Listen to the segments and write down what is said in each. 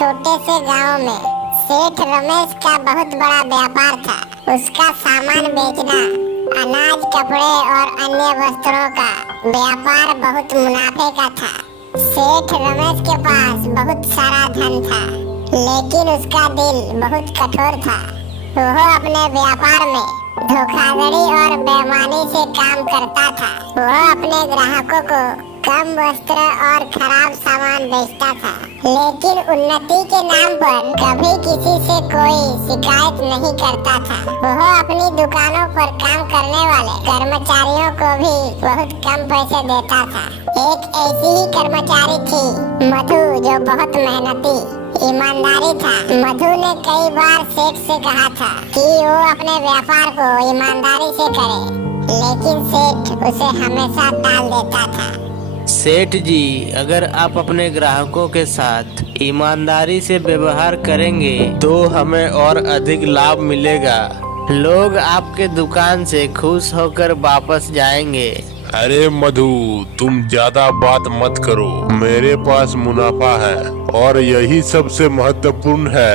छोटे से गांव में सेठ रमेश का बहुत बड़ा व्यापार था। उसका सामान बेचना, अनाज, कपड़े और अन्य वस्त्रों का व्यापार बहुत मुनाफे का था। सेठ रमेश के पास बहुत सारा धन था, लेकिन उसका दिल बहुत कठोर था। वह अपने व्यापार में धोखाधड़ी और बेईमानी से काम करता था। वह अपने ग्राहकों को कम वस्त्र और खराब सामान बेचता था, लेकिन उन्नति के नाम पर कभी किसी से कोई शिकायत नहीं करता था। वह अपनी दुकानों पर काम करने वाले कर्मचारियों को भी बहुत कम पैसे देता था। एक ऐसी ही कर्मचारी थी मधु, जो बहुत मेहनती, ईमानदारी था। मधु ने कई बार सेठ से कहा था कि वो अपने व्यापार को ईमानदारी से करे, लेकिन सेठ उसे हमेशा टाल देता था। सेठ जी, अगर आप अपने ग्राहकों के साथ ईमानदारी से व्यवहार करेंगे तो हमें और अधिक लाभ मिलेगा। लोग आपके दुकान से खुश होकर वापस जाएंगे। अरे मधु, तुम ज्यादा बात मत करो। मेरे पास मुनाफा है और यही सबसे महत्वपूर्ण है।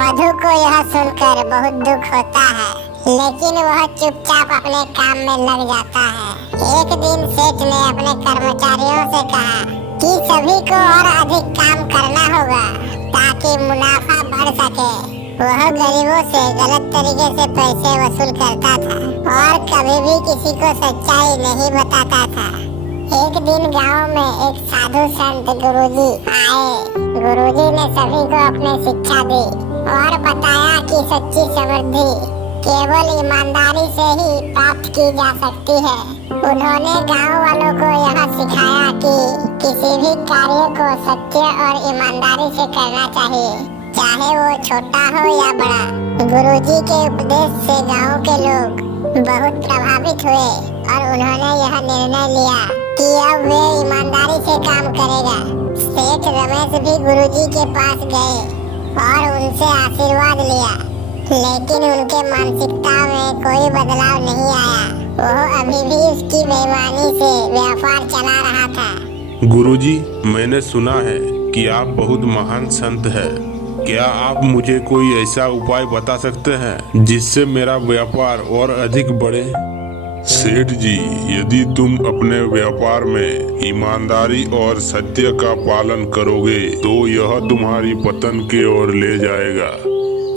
मधु को यह सुनकर बहुत दुख होता है, लेकिन वह चुपचाप अपने काम में लग जाता है। एक दिन सेठ ने अपने कर्मचारियों से कहा कि सभी को और अधिक काम करना होगा ताकि मुनाफा बढ़ सके। वह गरीबों से गलत तरीके से पैसे वसूल करता था और कभी भी किसी को सच्चाई नहीं बताता था। एक दिन गांव में एक साधु संत गुरुजी आए। गुरुजी ने सभी को अपनी शिक्षा दी और बताया कि सच्ची समृद्धि केवल ईमानदारी से ही प्राप्त की जा सकती है। उन्होंने गांव वालों को यह सिखाया कि किसी भी कार्य को सत्य और ईमानदारी से करना चाहिए, चाहे वो छोटा हो या बड़ा। गुरुजी के उपदेश से गांव के लोग बहुत प्रभावित हुए और उन्होंने यह निर्णय लिया कि अब वे ईमानदारी से काम करेगा। सेठ रमेश भी गुरुजी के पास गए और उनसे आशीर्वाद लिया, लेकिन उनके मानसिकता में कोई बदलाव नहीं आया। वह अभी भी उसकी बेईमानी से व्यापार चला रहा था। गुरुजी, मैंने सुना है कि आप बहुत महान संत हैं। क्या आप मुझे कोई ऐसा उपाय बता सकते हैं जिससे मेरा व्यापार और अधिक बढ़े? सेठ जी, यदि तुम अपने व्यापार में ईमानदारी और सत्य का पालन करोगे तो यह तुम्हारी पतन की ओर ले जाएगा।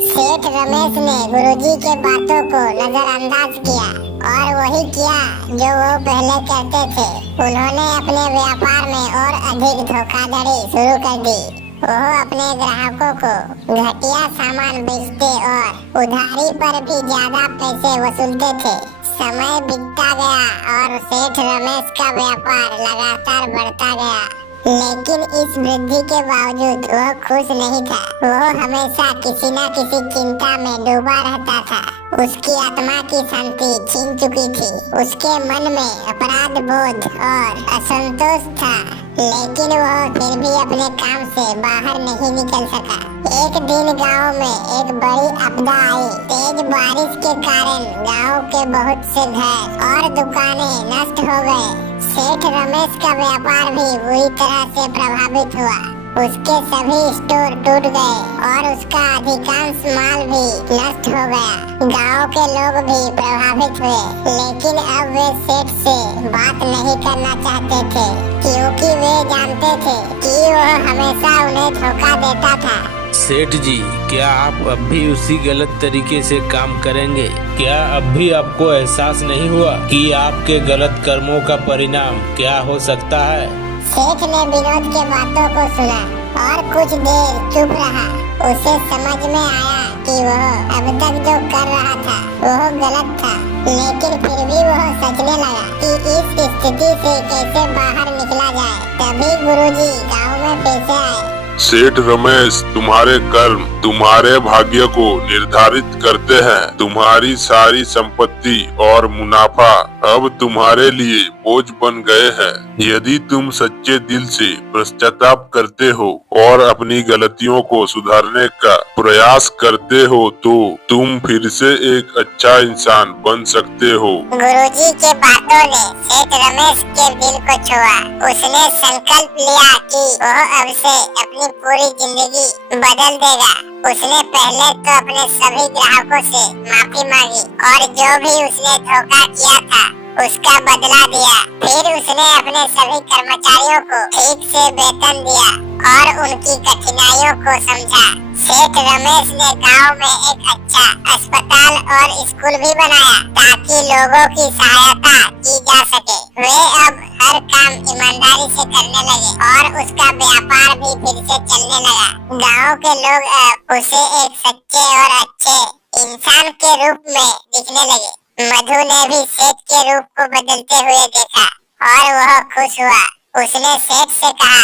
सेठ रमेश ने गुरुजी के बातों को नजरअंदाज किया और वही किया जो वो पहले करते थे। उन्होंने अपने व्यापार में और अधिक धोखाधड़ी शुरू कर दी। वो अपने ग्राहकों को घटिया सामान बेचते और उधारी पर भी ज्यादा पैसे वसूलते थे। समय बीतता गया और सेठ रमेश का व्यापार लगातार बढ़ता गया, लेकिन इस वृद्धि के बावजूद वह खुश नहीं था। वह हमेशा किसी न किसी चिंता में डूबा रहता था। उसकी आत्मा की शांति छीन चुकी थी। उसके मन में अपराध बोध और असंतोष था, लेकिन वह फिर भी अपने काम से बाहर नहीं निकल सका। एक दिन गांव में एक बड़ी आपदा आई। तेज बारिश के कारण गांव के बहुत से घर और दुकानें नष्ट हो गए। सेठ रमेश का व्यापार भी बुरी तरह से प्रभावित हुआ। उसके सभी स्टोर टूट गए और उसका अधिकांश माल भी नष्ट हो गया। गांव के लोग भी प्रभावित हुए, लेकिन अब वे सेठ से बात नहीं करना चाहते थे, क्योंकि वे जानते थे कि वह हमेशा उन्हें धोखा देता था। सेठ जी, क्या आप अब भी उसी गलत तरीके से काम करेंगे? क्या अब भी आपको एहसास नहीं हुआ कि आपके गलत कर्मों का परिणाम क्या हो सकता है? सेठ ने विनोद के बातों को सुना और कुछ देर चुप रहा। उसे समझ में आया कि वह अब तक जो कर रहा था वह गलत था, लेकिन फिर भी वह सोचने लगा कि इस स्थिति से कैसे बाहर निकला जाए। तभी गुरुजी गांव में फिर से आए। सेठ रमेश, तुम्हारे कर्म तुम्हारे भाग्य को निर्धारित करते हैं। तुम्हारी सारी संपत्ति और मुनाफा अब तुम्हारे लिए बोझ बन गए हैं। यदि तुम सच्चे दिल से पश्चाताप करते हो और अपनी गलतियों को सुधारने का प्रयास करते हो तो तुम फिर से एक अच्छा इंसान बन सकते हो। गुरुजी के बातों ने सेठ रमेश के दिल को छुआ। उसने संकल्प लिया कि वह अब से अपनी पूरी जिंदगी बदल देगा। उसने पहले तो अपने सभी ग्राहकों से माफी मांगी और जो भी उसने धोखा किया था उसका बदला दिया। फिर उसने अपने सभी कर्मचारियों को ठीक से वेतन दिया और उनकी कठिनाइयों को समझा। सेठ रमेश ने गांव में एक अच्छा अस्पताल और स्कूल भी बनाया ताकि लोगों की सहायता की जा सके। वे अब हर काम ईमानदारी से करने लगे और उसका व्यापार भी फिर से चलने लगा। गांव के लोग अब उसे एक सच्चे और अच्छे इंसान के रूप में दिखने लगे। मधु ने भी सेठ के रूप को बदलते हुए देखा और वह खुश हुआ। उसने सेठ से कहा,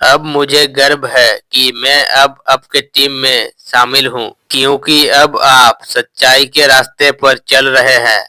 अब मुझे गर्व है कि मैं अब आपके टीम में शामिल हूँ, क्योंकि अब आप सच्चाई के रास्ते पर चल रहे हैं।